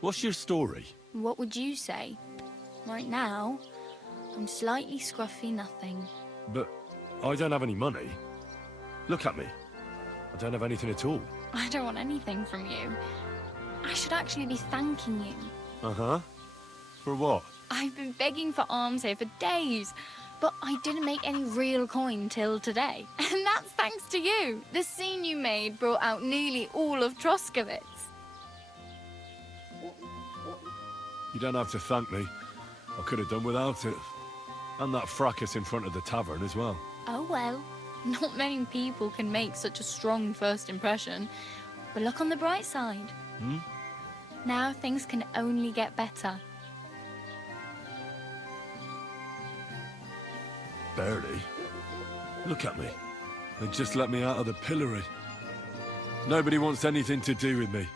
What's your story? What would you say? Right now, I'm slightly scruffy nothing. But I don't have any money. Look at me. I don't have anything at all. I don't want anything from you. I should actually be thanking you. Uh-huh. For what? I've been begging for alms here for days, but I didn't make any real coin till today. And that's thanks to you. The scene you made brought out nearly all of Troskowitz. You don't have to thank me. I could have done without it. And that fracas in front of the tavern as well. Oh well. Not many people can make such a strong first impression. But look on the bright side. Hmm? Now things can only get better. Barely. Look at me. They just let me out of the pillory. Nobody wants anything to do with me.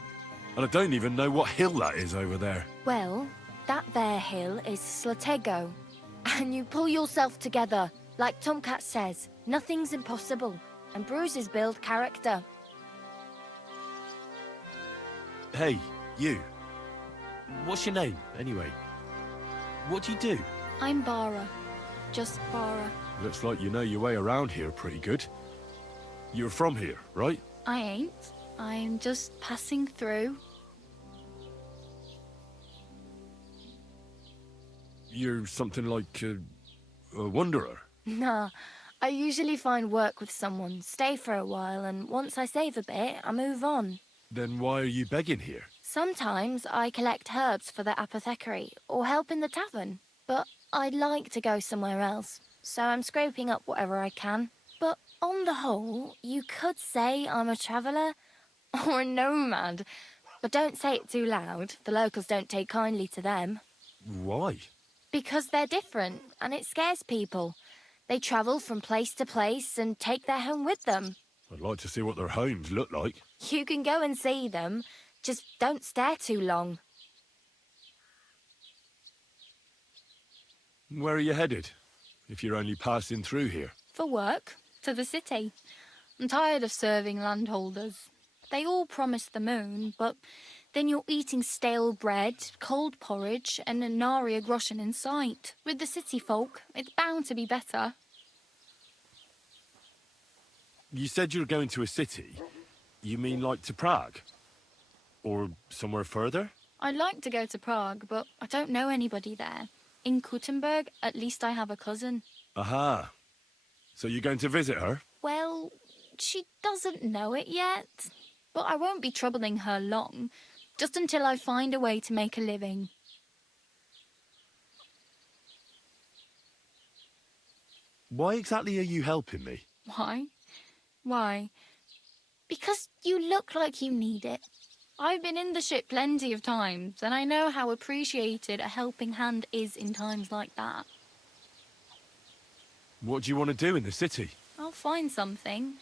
And I don't even know what hill that is over there. Well, that there hill is Slatego. And you pull yourself together. Like Tomcat says, nothing's impossible. And bruises build character. Hey, you. What's your name, anyway? What do you do? I'm Bara. Just Bara. Looks like you know your way around here pretty good. You're from here, right? I ain't. I'm just passing through. You're something like a wanderer. Nah, I usually find work with someone, stay for a while, and once I save a bit, I move on. Then why are you begging here? Sometimes I collect herbs for the apothecary, or help in the tavern. But I'd like to go somewhere else, so I'm scraping up whatever I can. But on the whole, you could say I'm a traveller, or a nomad. But don't say it too loud, the locals don't take kindly to them. Why? Because they're different, and it scares people. They travel from place to place and take their home with them. I'd like to see what their homes look like. You can go and see them, just don't stare too long. Where are you headed, if you're only passing through here? For work, to the city. I'm tired of serving landholders. They all promise the moon, but then you're eating stale bread, cold porridge, and a nary a groschen in sight. With the city folk, it's bound to be better. You said you're going to a city. You mean like to Prague? Or somewhere further? I'd like to go to Prague, but I don't know anybody there. In Kuttenberg, at least I have a cousin. Aha. So you're going to visit her? Well, she doesn't know it yet. But I won't be troubling her long, just until I find a way to make a living. Why exactly are you helping me? Why? Why? Because you look like you need it. I've been in the ship plenty of times, and I know how appreciated a helping hand is in times like that. What do you want to do in the city? I'll find something.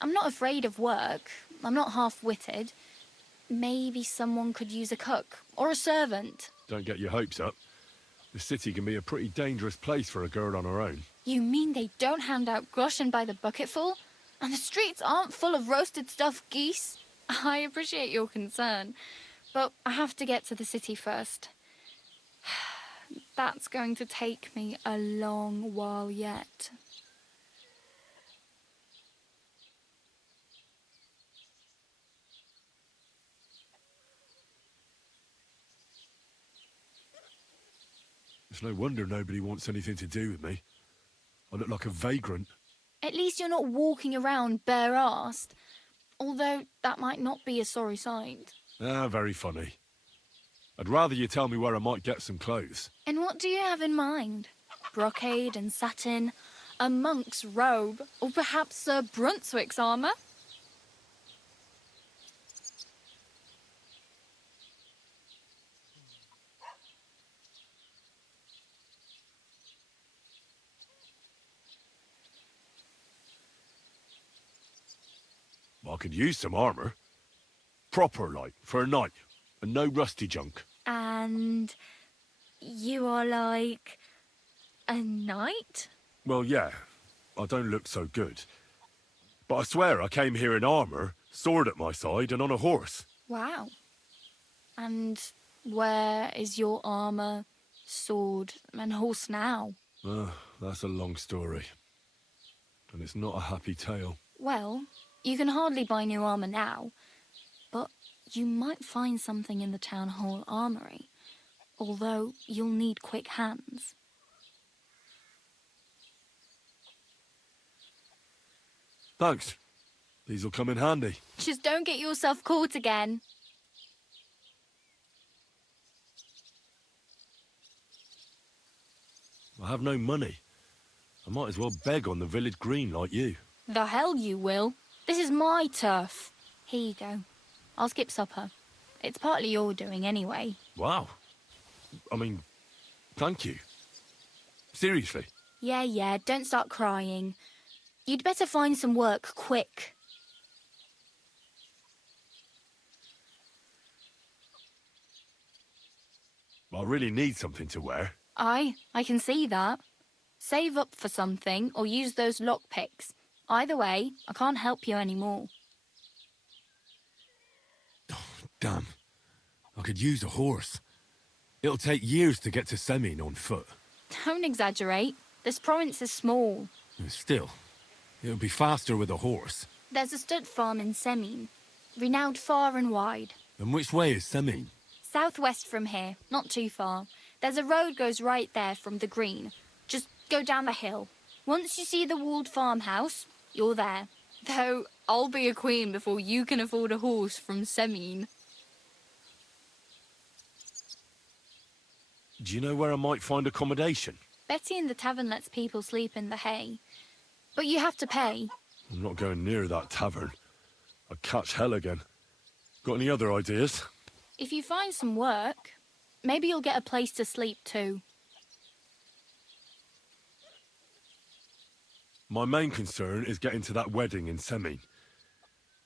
I'm not afraid of work. I'm not half-witted. Maybe someone could use a cook, or a servant. Don't get your hopes up. The city can be a pretty dangerous place for a girl on her own. You mean they don't hand out groschen by the bucketful? And the streets aren't full of roasted stuffed geese? I appreciate your concern, but I have to get to the city first. That's going to take me a long while yet. It's no wonder nobody wants anything to do with me. I look like a vagrant. At least you're not walking around bare-arsed. Although that might not be a sorry sight. Ah, very funny. I'd rather you tell me where I might get some clothes. And what do you have in mind? Brocade and satin, a monk's robe, or perhaps Sir Brunswick's armour? I could use some armour. Proper, like, for a night. And no rusty junk. And you are like a knight? Well, yeah. I don't look so good. But I swear I came here in armour, sword at my side, and on a horse. Wow. And Where is your armour, sword, and horse now? That's a long story. And it's not a happy tale. Well, you can hardly buy new armour now, but you might find something in the town hall armoury, although you'll need quick hands. Thanks. These'll come in handy. Just don't get yourself caught again. I have no money. I might as well beg on the village green like you. The hell you will. This is my turf. Here you go. I'll skip supper. It's partly your doing anyway. Wow. I mean, thank you. Seriously. Yeah, don't start crying. You'd better find some work quick. I really need something to wear. I can see that. Save up for something or use those lockpicks. Either way, I can't help you anymore. Damn. I could use a horse. It'll take years to get to Semin on foot. Don't exaggerate. This province is small. Still, it'll be faster with a horse. There's a stud farm in Semin, renowned far and wide. And which way is Semin? Southwest from here, not too far. There's a road goes right there from the green. Just go down the hill. Once you see the walled farmhouse, you're there. Though I'll be a queen before you can afford a horse from Semin. Do you know where I might find accommodation? Betty in the tavern lets people sleep in the hay. But you have to pay. I'm not going near that tavern. I'd catch hell again. Got any other ideas? If you find some work, maybe you'll get a place to sleep too. My main concern is getting to that wedding in Semin.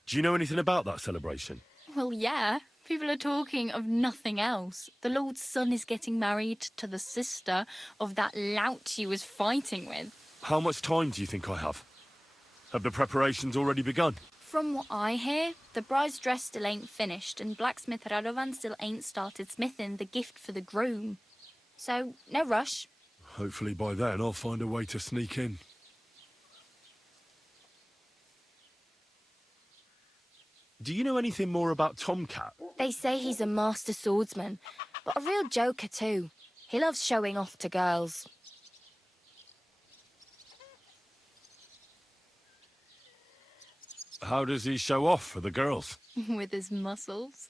Do you know anything about that celebration? Well, yeah. People are talking of nothing else. The Lord's son is getting married to the sister of that lout you was fighting with. How much time do you think I have? Have the preparations already begun? From what I hear, the bride's dress still ain't finished and blacksmith Radovan still ain't started smithing the gift for the groom. So, no rush. Hopefully by then I'll find a way to sneak in. Do you know anything more about Tomcat? They say he's a master swordsman, but a real joker too. He loves showing off to girls. How does he show off for the girls? With his muscles.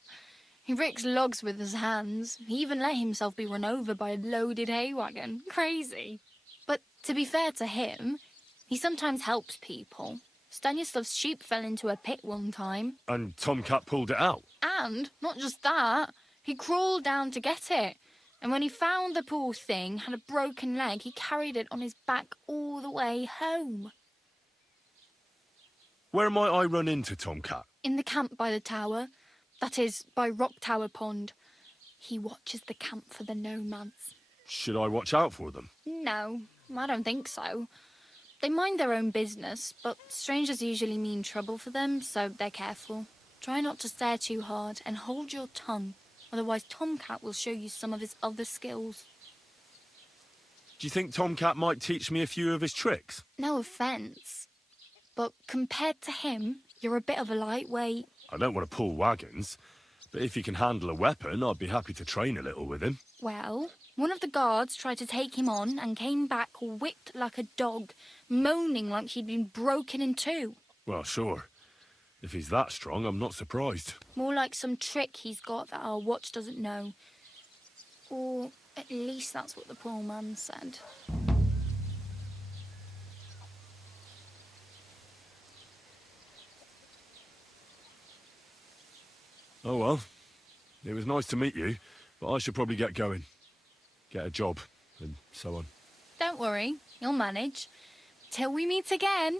He breaks logs with his hands. He even let himself be run over by a loaded hay wagon. Crazy. But to be fair to him, he sometimes helps people. Stanislav's sheep fell into a pit one time. And Tomcat pulled it out? And, not just that, he crawled down to get it. And when he found the poor thing had a broken leg, he carried it on his back all the way home. Where might I run into Tomcat? In the camp by the tower. That is, by Rock Tower Pond. He watches the camp for the nomads. Should I watch out for them? No, I don't think so. They mind their own business, but strangers usually mean trouble for them, so they're careful. Try not to stare too hard and hold your tongue, otherwise Tomcat will show you some of his other skills. Do you think Tomcat might teach me a few of his tricks? No offence, but compared to him, you're a bit of a lightweight. I don't want to pull wagons, but if he can handle a weapon, I'd be happy to train a little with him. Well, one of the guards tried to take him on and came back whipped like a dog, moaning like he'd been broken in two. Well, sure. If he's that strong, I'm not surprised. More like some trick he's got that our watch doesn't know. Or at least that's what the poor man said. Oh well. It was nice to meet you, but I should probably get going. Get a job, and so on. Don't worry, you'll manage. Till we meet again.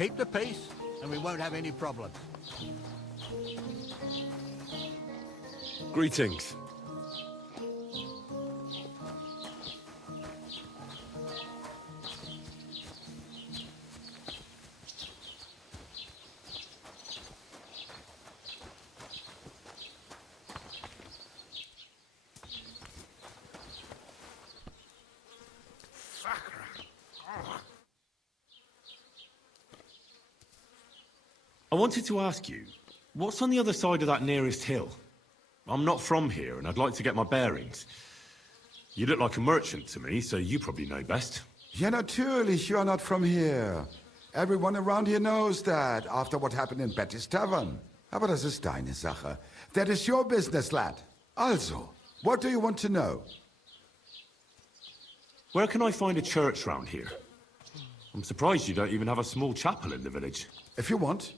Keep the peace, and we won't have any problems. Greetings. I wanted to ask you, what's on the other side of that nearest hill? I'm not from here, and I'd like to get my bearings. You look like a merchant to me, so you probably know best. Ja, natürlich, you are not from here. Everyone around here knows that, after what happened in Betty's Tavern. Aber das ist deine Sache. That is your business, lad. Also, what do you want to know? Where can I find a church round here? I'm surprised you don't even have a small chapel in the village. If you want.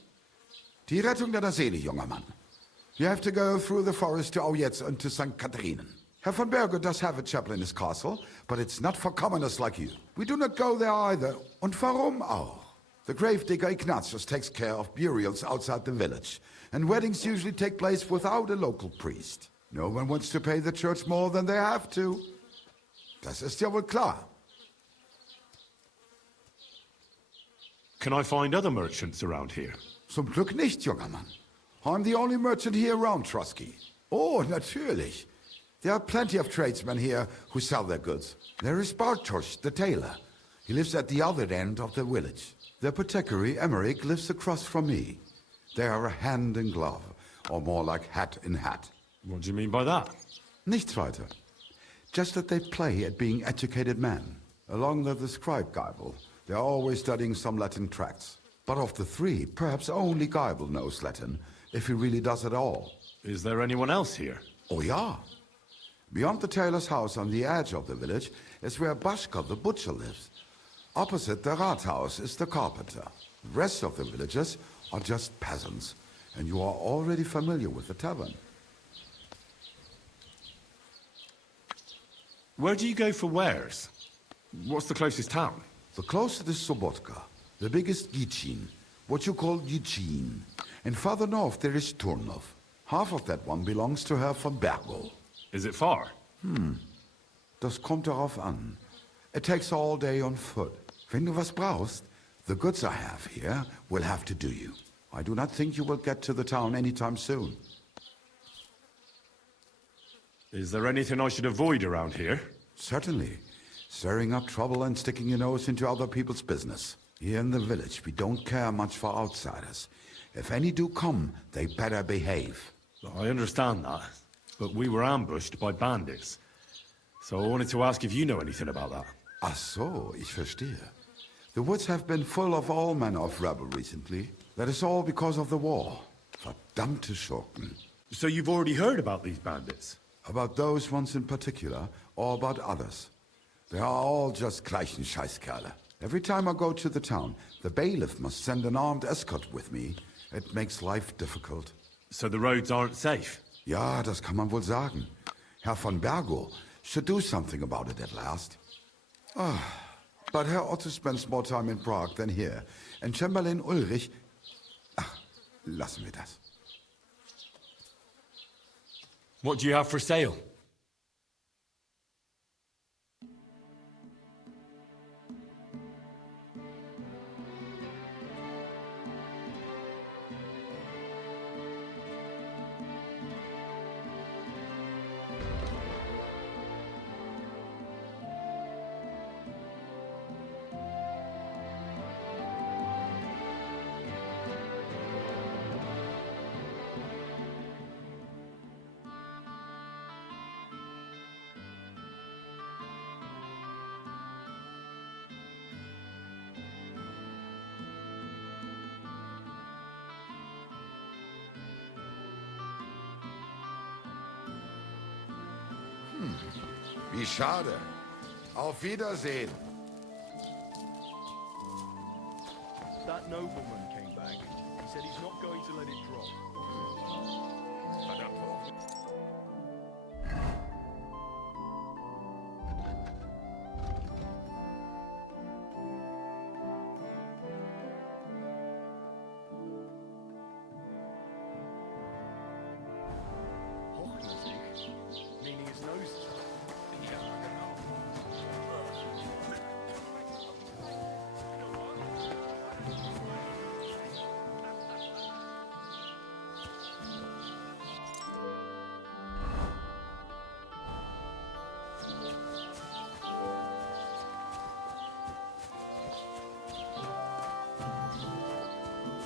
Die Rettung deiner Seele, junger Mann. You have to go through the forest to Aujetz and to St. Katharinen. Herr von Berger does have a chapel in his castle, but it's not for commoners like you. We do not go there either. Und warum auch? The gravedigger Ignatius takes care of burials outside the village, and weddings usually take place without a local priest. No one wants to pay the church more than they have to. Das ist ja wohl klar. Can I find other merchants around here? Zum Glück nicht, junger Mann. I'm the only merchant here around Trosky. Oh, natürlich. There are plenty of tradesmen here who sell their goods. There is Bartosh, the tailor. He lives at the other end of the village. The apothecary, Emmerich, lives across from me. They are a hand in glove, or more like hat in hat. What do you mean by that? Nichts weiter. Just that they play at being educated men. Along with the Scribe Heibl, they are always studying some Latin tracts. But of the three, perhaps only Heibl knows Latin, if he really does at all. Is there anyone else here? Oh ja. Beyond the tailor's house on the edge of the village is where Bashka the butcher lives. Opposite the Rathaus is the carpenter. The rest of the villagers are just peasants, and you are already familiar with the tavern. Where do you go for wares? What's the closest town? The closest is Sobotka, the biggest Gichin, what you call Gichin. And farther north there is Turnov. Half of that one belongs to Herr von Bergo. Is it far? Das kommt darauf an. It takes all day on foot. Wenn du was brauchst, the goods I have here will have to do you. I do not think you will get to the town anytime soon. Is there anything I should avoid around here? Certainly. Stirring up trouble and sticking your nose into other people's business. Here in the village, we don't care much for outsiders. If any do come, they better behave. I understand that, but we were ambushed by bandits. So I wanted to ask if you know anything about that. Ach so, ich verstehe. The woods have been full of all manner of rebel recently. That is all because of the war. Verdammte Schurken. So you've already heard about these bandits? About those ones in particular, or about others. They are all just gleichen Scheißkerle. Every time I go to the town, the bailiff must send an armed escort with me. It makes life difficult. So the roads aren't safe? Ja, das kann man wohl sagen. Herr von Bergo should do something about it at last. But Herr Otto spends more time in Prague than here. And Chamberlain Ulrich... Ach, lassen wir das. What do you have for sale? Wie schade. Auf Wiedersehen. That nobleman came back. He said he's not going to let it drop.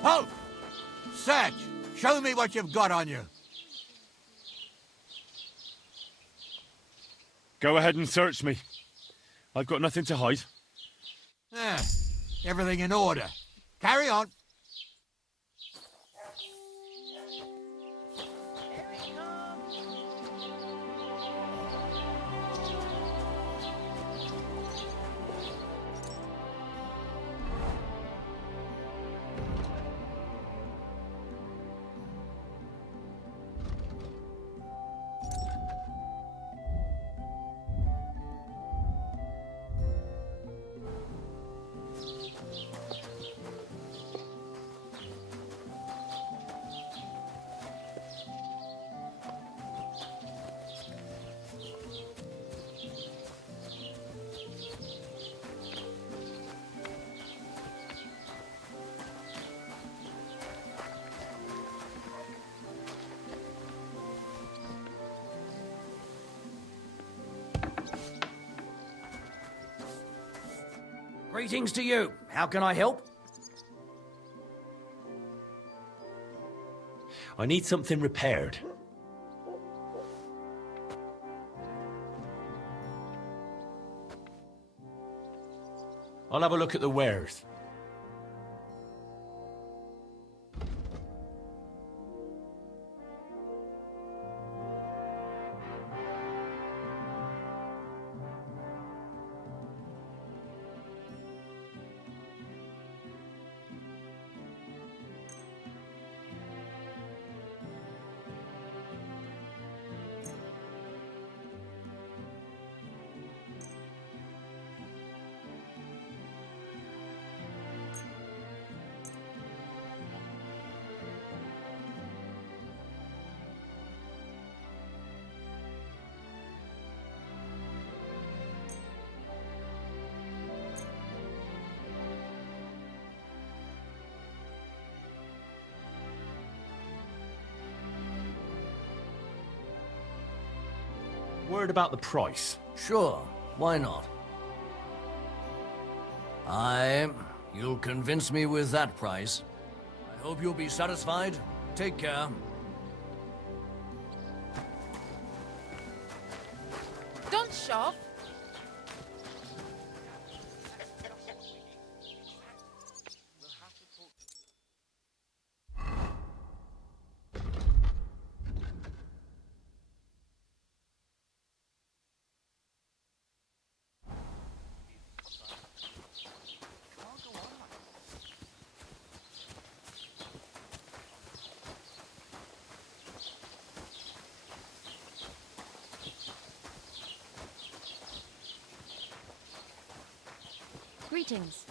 Halt! Search! Show me what you've got on you. Go ahead and search me. I've got nothing to hide. Ah, everything in order. Carry on. Greetings to you. How can I help? I need something repaired. I'll have a look at the wares. Word about the price. Sure, why not? You'll convince me with that price. I hope you'll be satisfied. Take care. Don't shove. Greetings.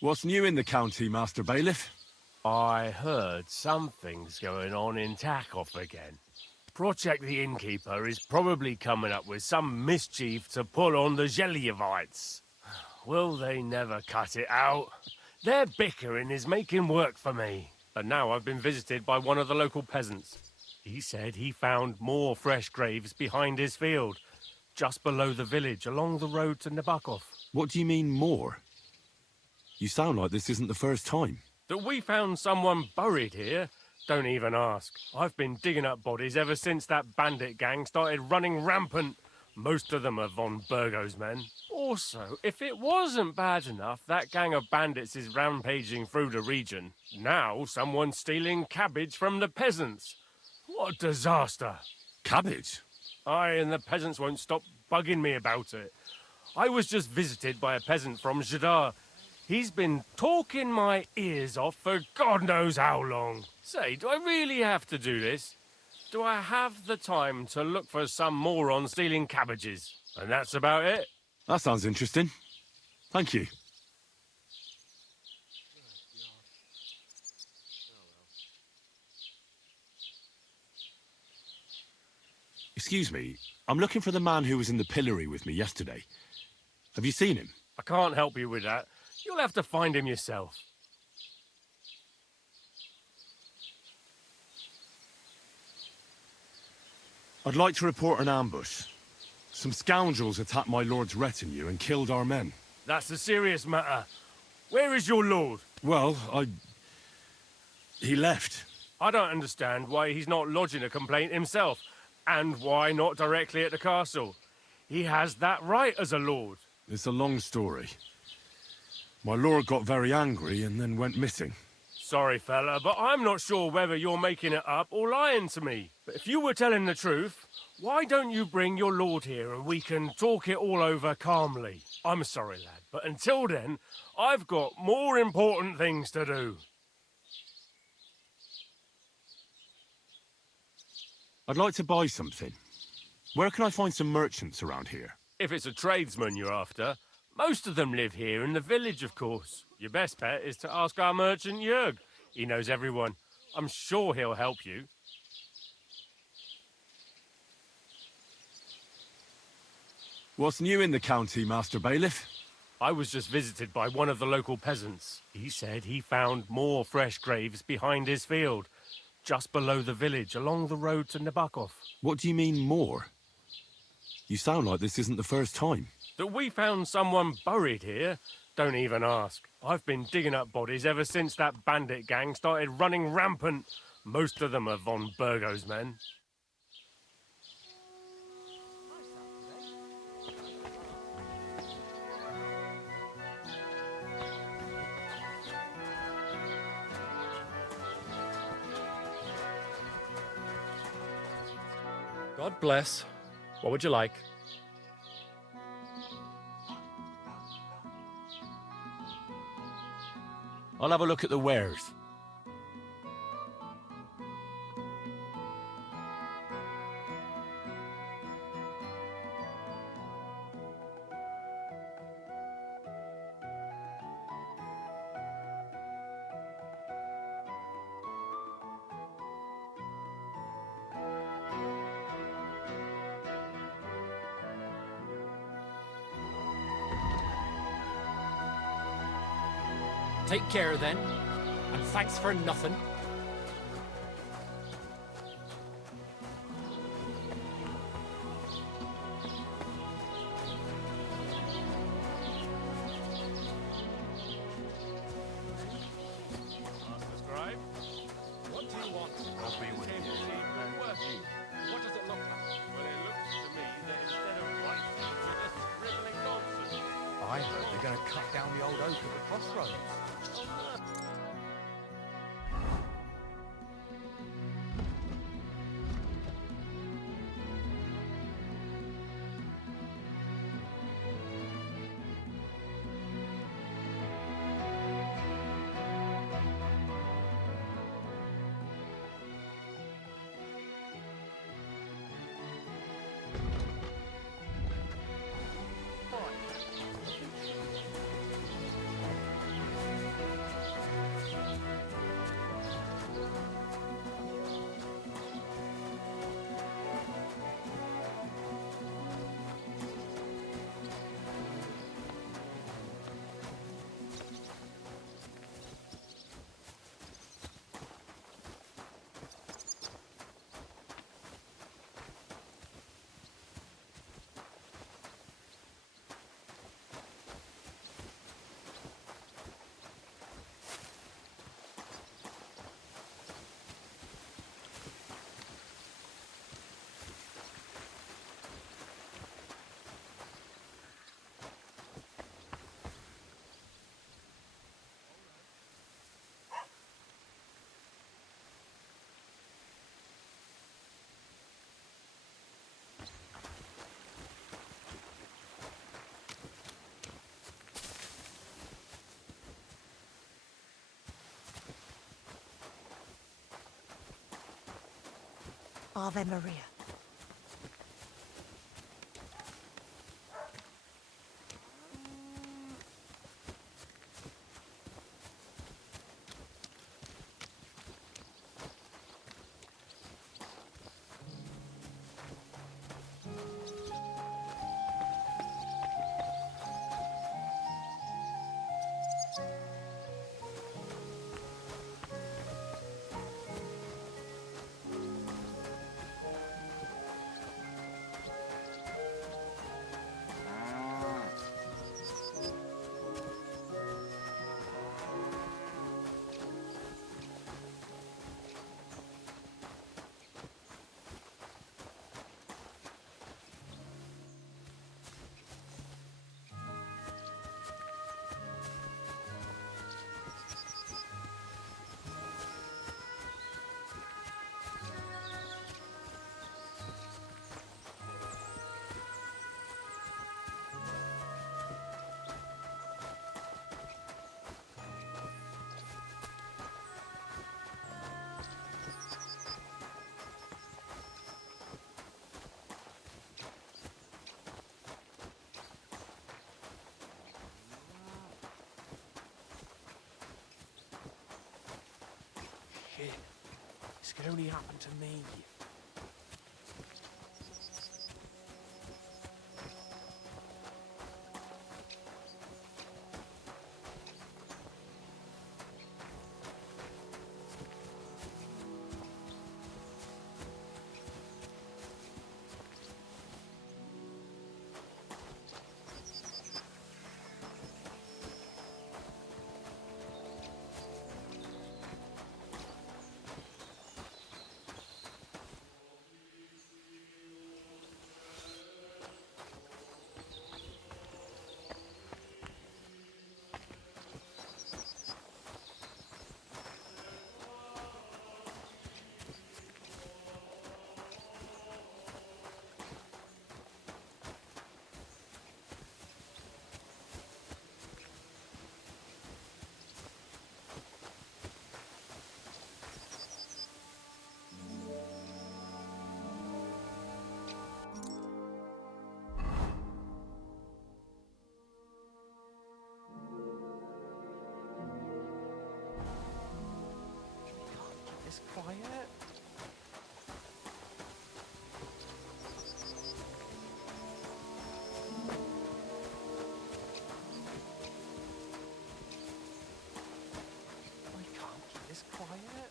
What's new in the county, Master Bailiff? I heard something's going on in Takov again. Project the Innkeeper is probably coming up with some mischief to pull on the Zheleyovites. Will they never cut it out? Their bickering is making work for me. And now I've been visited by one of the local peasants. He said he found more fresh graves behind his field, just below the village, along the road to Nabokov. What do you mean, more? You sound like this isn't the first time. That we found someone buried here? Don't even ask. I've been digging up bodies ever since that bandit gang started running rampant. Most of them are von Burgo's men. Also, if it wasn't bad enough, that gang of bandits is rampaging through the region. Now someone's stealing cabbage from the peasants. What a disaster. Cabbage? Aye, and the peasants won't stop bugging me about it. I was just visited by a peasant from Zhedar. He's been talking my ears off for God knows how long. Say, do I really have to do this? Do I have the time to look for some moron stealing cabbages? And that's about it. That sounds interesting. Thank you. Excuse me, I'm looking for the man who was in the pillory with me yesterday. Have you seen him? I can't help you with that. You'll have to find him yourself. I'd like to report an ambush. Some scoundrels attacked my lord's retinue and killed our men. That's a serious matter. Where is your lord? Well, he left. I don't understand why he's not lodging a complaint himself, and why not directly at the castle. He has that right as a lord. It's a long story. My lord got very angry and then went missing. Sorry, fella, but I'm not sure whether you're making it up or lying to me. But if you were telling the truth, why don't you bring your lord here and we can talk it all over calmly? I'm sorry, lad, but until then, I've got more important things to do. I'd like to buy something. Where can I find some merchants around here? If it's a tradesman you're after, most of them live here in the village, of course. Your best bet is to ask our merchant Yurd. He knows everyone. I'm sure he'll help you. What's new in the county, Master Bailiff? I was just visited by one of the local peasants. He said he found more fresh graves behind his field, just below the village, along the road to Nabokov. What do you mean, more? You sound like this isn't the first time. That we found someone buried here? Don't even ask. I've been digging up bodies ever since that bandit gang started running rampant. Most of them are von Burgo's men. God bless. What would you like? I'll have a look at the wares. Take care then, and thanks for nothing. Master Scribe, what do you want? I'll be with you. What does it look like? Well, it looks to me that instead of writing, you're just scribbling nonsense. I heard they're going to cut down the old oak at the crossroads. Ave Maria. could only happen to me. It's quiet. We can't keep this quiet.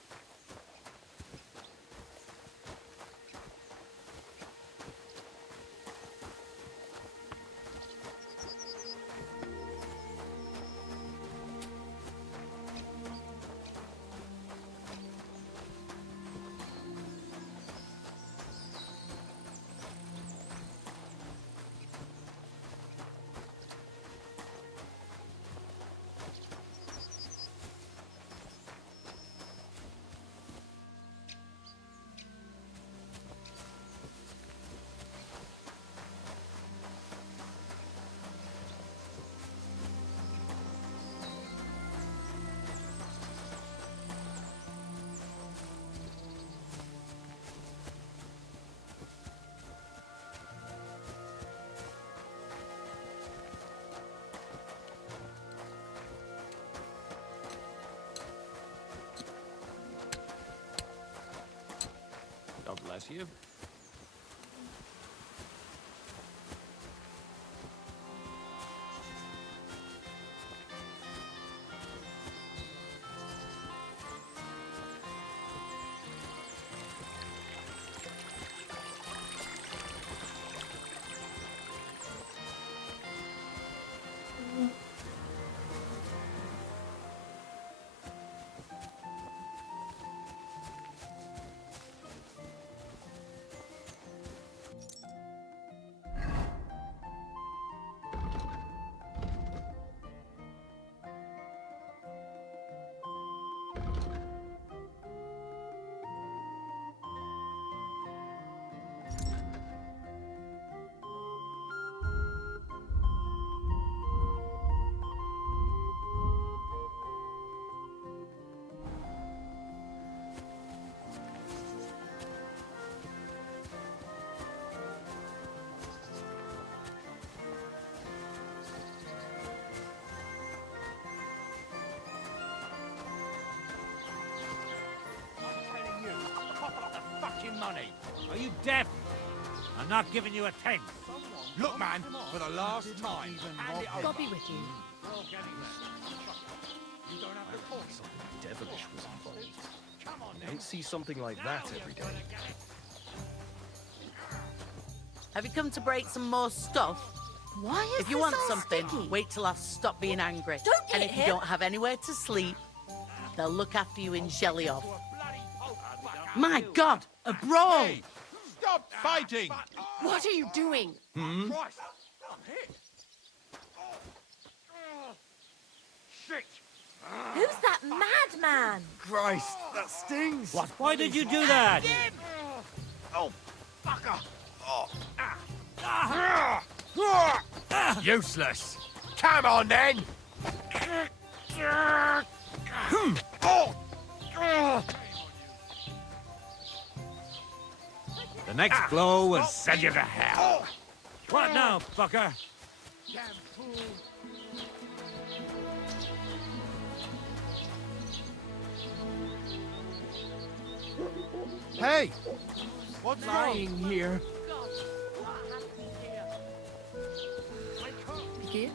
God bless you. Money. Are you deaf? I'm not giving you a tenth. Look, man, for the last time. Hand it over. God be with you. You don't have the force. Devilish was involved. You don't see something like that every day. Have you come to break some more stuff? Why is If you this want all something, sticky? wait till I stop being angry. Don't And hit if you him. don't have anywhere to sleep, they'll look after you in Zheleyov. My God, a brawl! Hey, stop fighting! What are you doing? Christ, I'm hit. Shit! Who's that madman? Christ, that stings! What? Why did you do that? Oh, fucker! Useless! Come on then! The next blow will send you to hell. What now, fucker? Damn fool! Hey! What's Lying here. Geht's?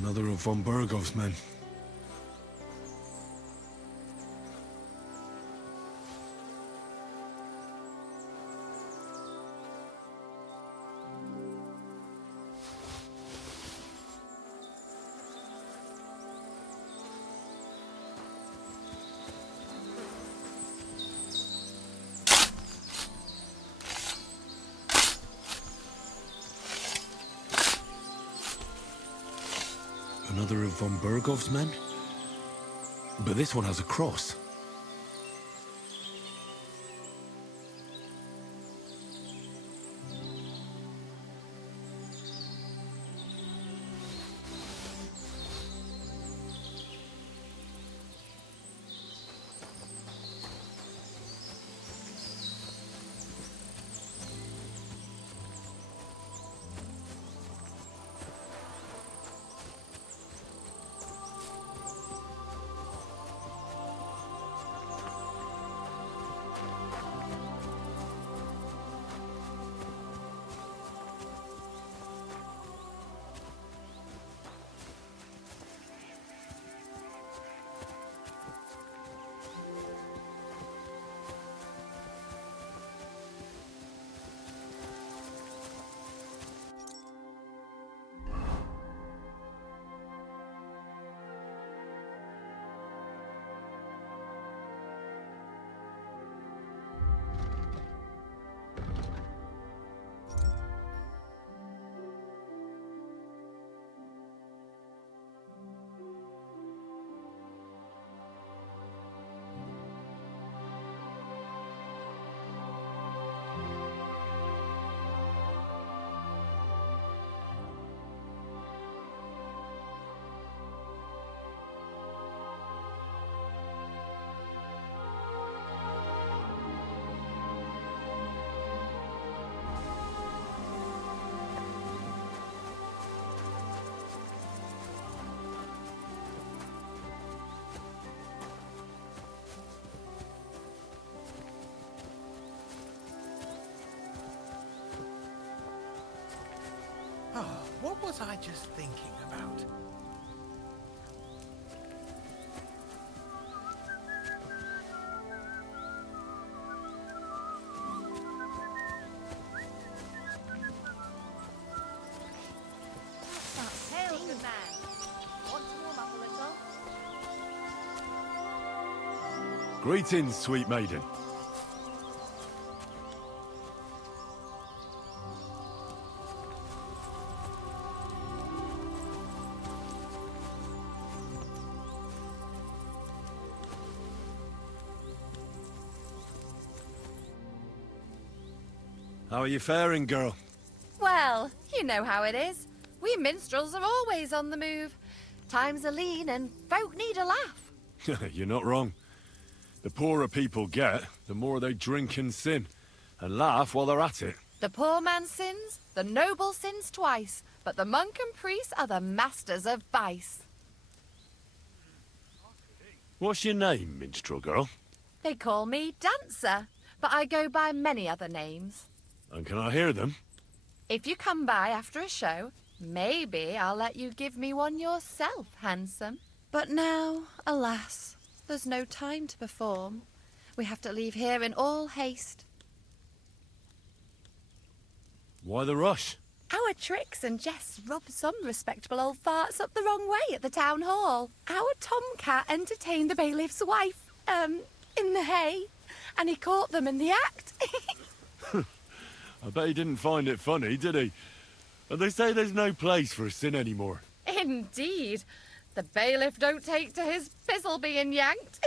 Another of von Bergov's men. Another of von Bergov's men? But this one has a cross. Oh, what was I just thinking about? Greetings, sweet maiden. How are you faring, girl? Well, you know how it is. We minstrels are always on the move. Times are lean and folk need a laugh. You're not wrong. The poorer people get, the more they drink and sin, and laugh while they're at it. The poor man sins, the noble sins twice, but the monk and priest are the masters of vice. What's your name, minstrel girl? They call me Dancer, but I go by many other names. And can I hear them? If you come by after a show, maybe I'll let you give me one yourself, handsome. But now, alas, there's no time to perform. We have to leave here in all haste. Why the rush? Our tricks and jests rubbed some respectable old farts up the wrong way at the town hall. Our tomcat entertained the bailiff's wife, in the hay, and he caught them in the act. I bet he didn't find it funny, did he? And they say there's no place for sin anymore. Indeed. The bailiff don't take to his fizzle being yanked.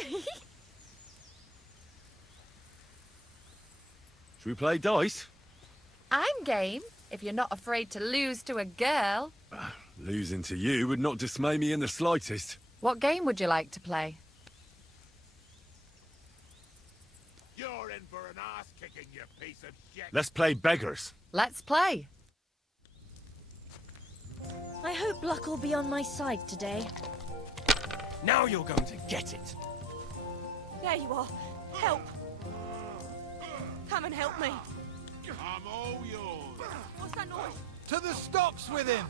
Should we play dice? I'm game, if you're not afraid to lose to a girl. Losing to you would not dismay me in the slightest. What game would you like to play? You're in for an ass-kicking, you piece of shit. Let's play beggars. Let's play. I hope luck will be on my side today. Now you're going to get it. There you are. Help. Come and help me. I'm all yours. What's that noise? To the stocks with him!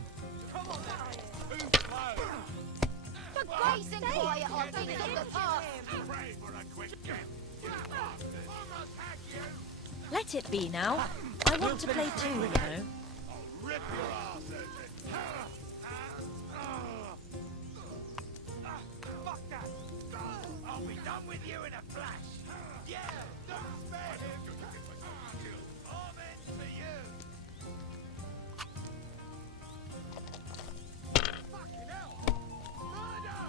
For grace and quiet are things of the past. Pray for a quick get. Let it be now. I want to play too, you know. Rip your ass open. Fuck that. I'll be done with you in a flash. Yeah, don't spare him. I'm into you. Fucking hell. Murder!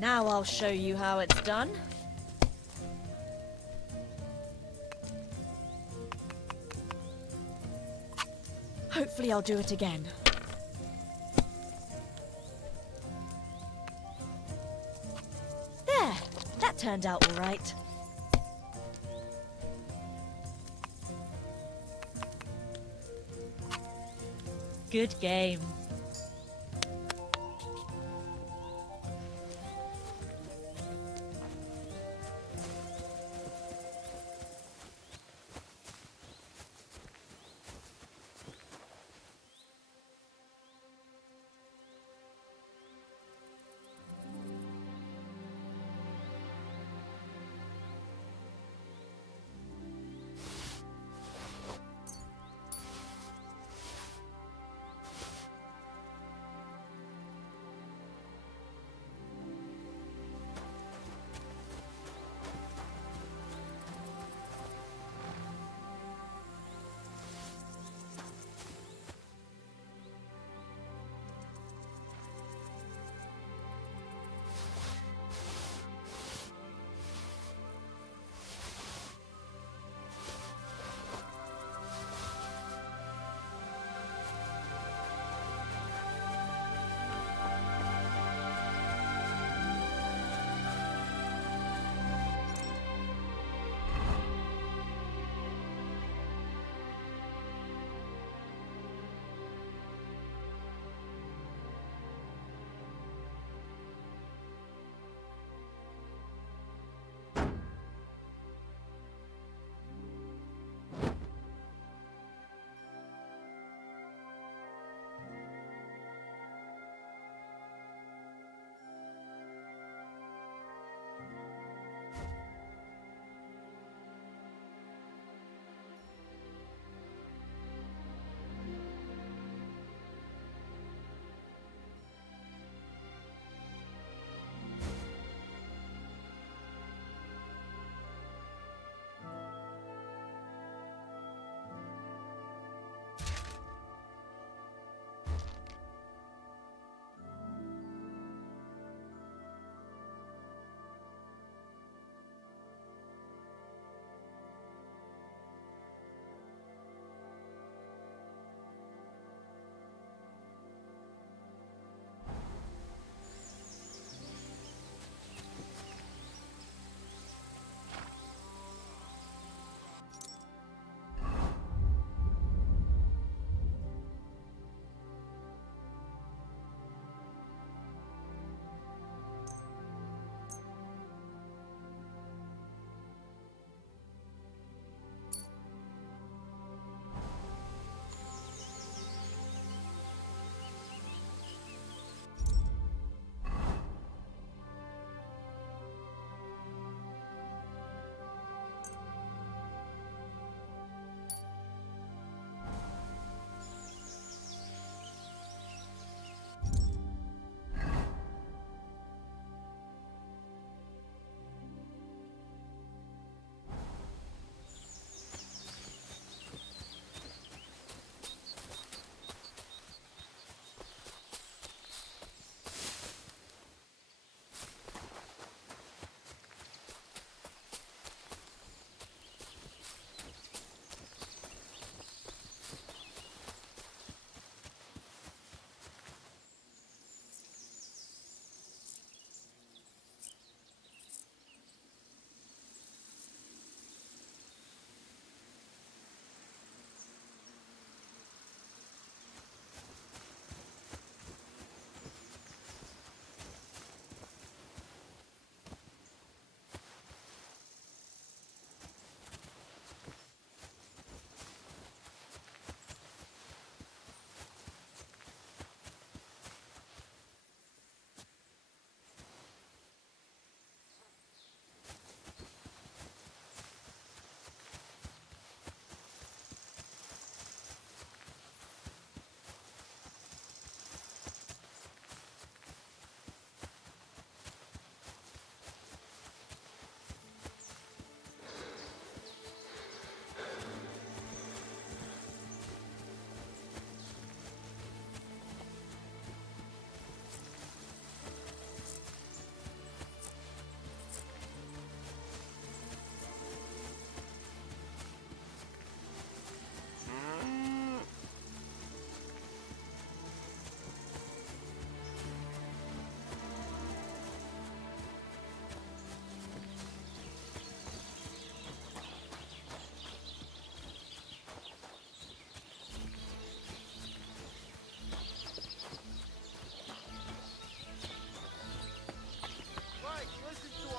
Now I'll show you how it's done. Hopefully I'll do it again. There! That turned out all right. Good game.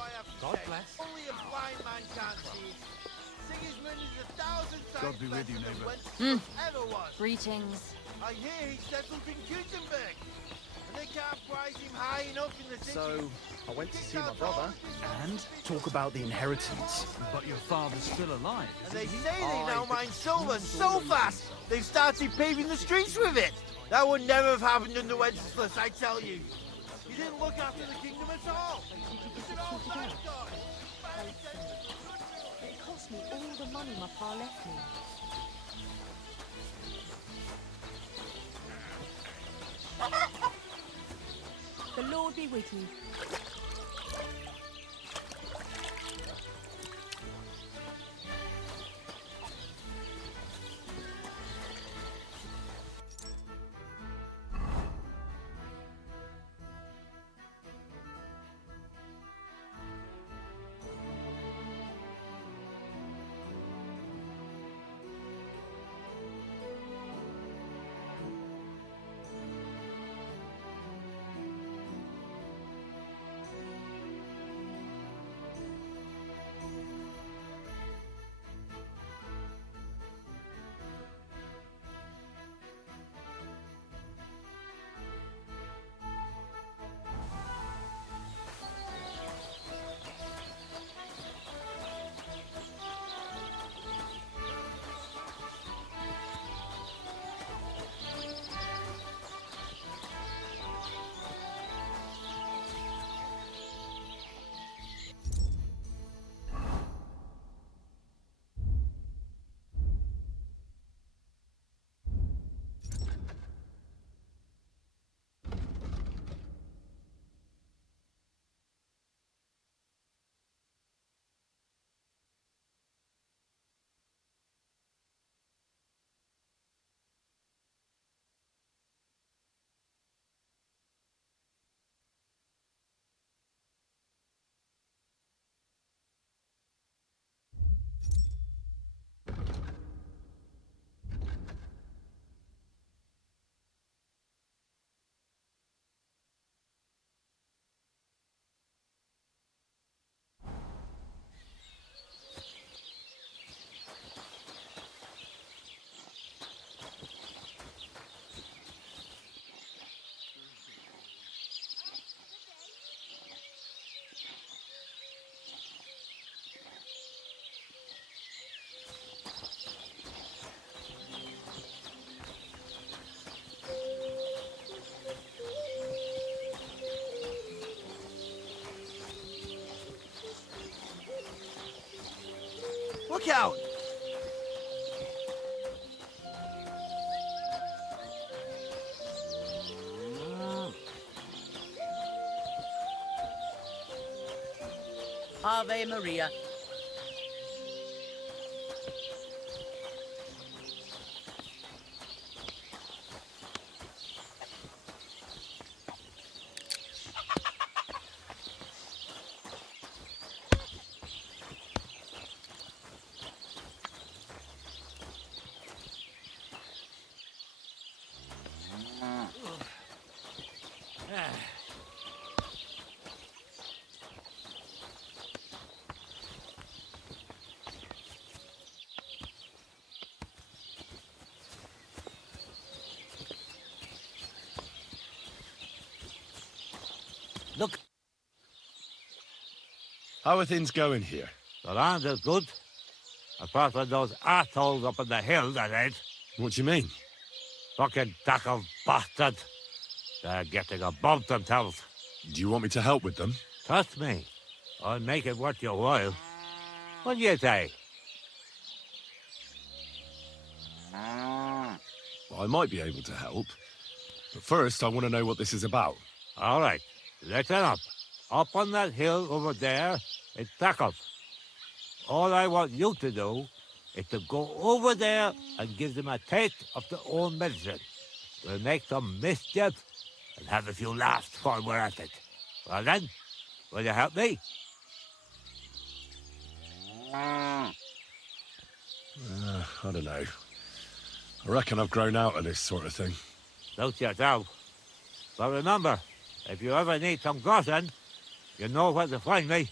I have to God say. bless. Only a blind man can't see it. Sigismund is 1,000 times God be with you, better than neighbour. Wenceslas ever was. Greetings. I hear he settled in Gutenberg. And they can't prize him high enough in the city. So, I went to see my brother and talk about the inheritance. But your father's still alive. And they isn't he? say they now I mine silver so fast, they've started paving the streets with it. That would never have happened under Wenceslas, I tell you. He didn't look after the kingdom at all. He's an old lapdog. It cost me all the money my pa left me. The Lord be with you. Look out! Ave Maria. Look, How are things going here? The land is good. Apart from those assholes up on the hill, that ain't. What do you mean? Fucking tack of bastards. They're getting above themselves. Do you want me to help with them? Trust me. I'll make it worth your while. What do you say? Well, I might be able to help. But first, I want to know what this is about. All right. Listen up. Up on that hill over there, it's tackled. All I want you to do is to go over there and give them a taste of their own medicine. We'll make some mischief and have a few laughs while we're at it. Well then, will you help me? I don't know. I reckon I've grown out of this sort of thing. Suit yourself. But remember, if you ever need some groschen, you know where to find me.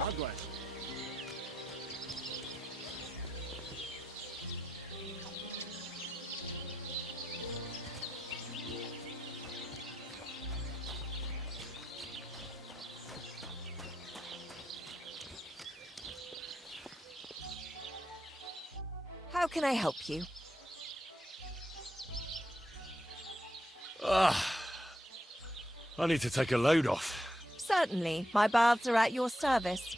Progress. How can I help you? I need to take a load off. Certainly. My baths are at your service.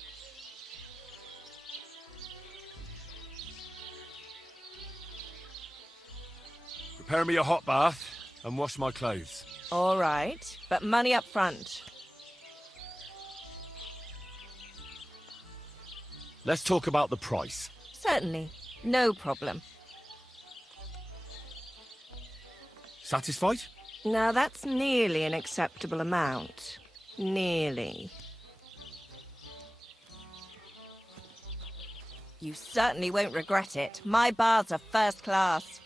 Prepare me a hot bath and wash my clothes. All right, but money up front. Let's talk about the price. Certainly. No problem. Satisfied? Now that's nearly an acceptable amount. Nearly. You certainly won't regret it. My baths are first class.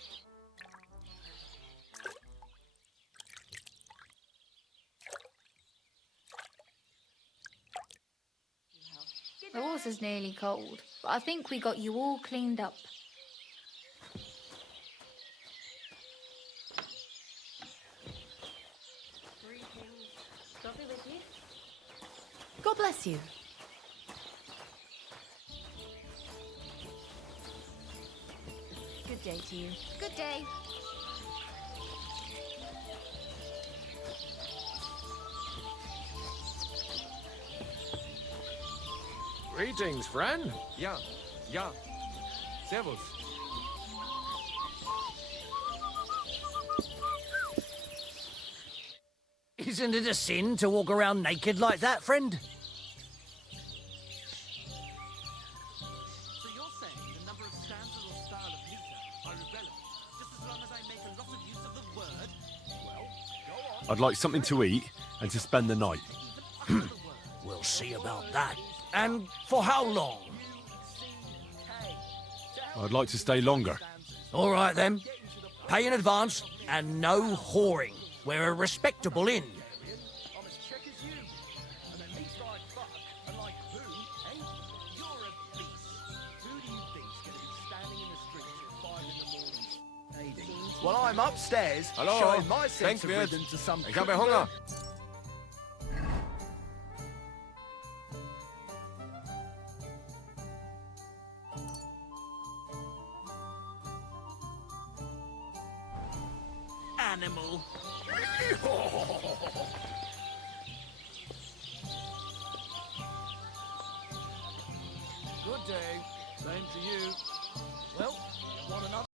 The water's nearly cold, but I think we got you all cleaned up. Lovely with you. God bless you. Good day to you. Good day. Greetings, friend. Yeah. Servus. Isn't it a sin to walk around naked like that, friend? So you're saying the number of stanzas or style of meter are irrelevant, just as long as I make a lot of use of the word? Well, go on. I'd like something to eat and to spend the night. We'll see about that. And for how long? I'd like to stay longer. All right, then. Pay in advance and no whoring. We're a respectable inn. I'm as check as you. And at least I fuck. And like who? Eh? You're a beast. Who do you think's gonna be standing in the streets at 5 in the morning? Well, I'm upstairs Hallo, showing my sense of Denkwirt. rhythm to some Ich habe Hunger. animal. Good day. Same to you. Well,